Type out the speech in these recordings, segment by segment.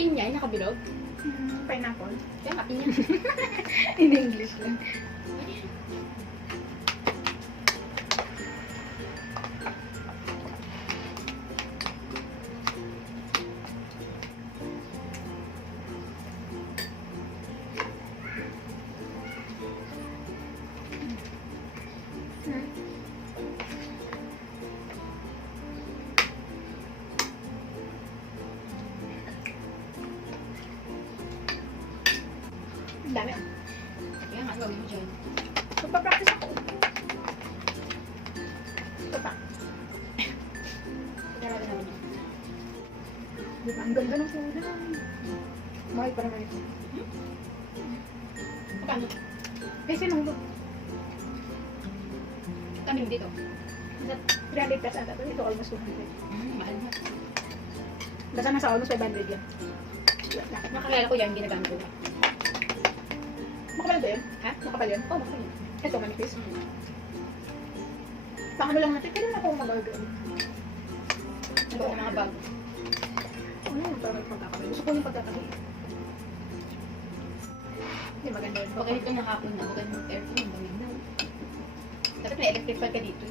pinya, yung nakabilog. Pineapple. Kaya nga, pinya. In English lang. Ang dami. Kaya nga, gawin mo dyan. Magpa-practice ako. Ito pa. Pinarada namin yun. Di ba? Ang ganda ng kulay. Mahal pa naman ito. Paano? Kasi nung Kami dito. 300 plus ata. Ito almost 200. Mahal na. Basta nasa almost 500 yan. Nakalala ko yan, ginagamit ko. Makapal ba yun? Ha? Makapal yun? Oo, makapal yun. Ito, manipis. Pang ano lang natin, kailan ako magagawin? Ito ko mga bag. Ano yung pagkakabili? Gusto ko yung pagkakabili. Hindi, maganda yun. Pag ganito na hapon na, huwag mo aircon, ang damig na. Dapat may electric fan ka dito.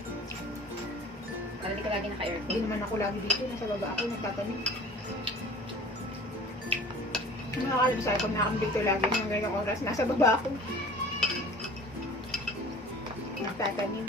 Para di ka lagi Hindi naka-aircon. naman ako lagi dito. Nasa baba ako, nagtatanim. Nakakalim sa'yo kung nakakam dito lagi ng ganyang oras. Nasa baba ako. Nagtatanim.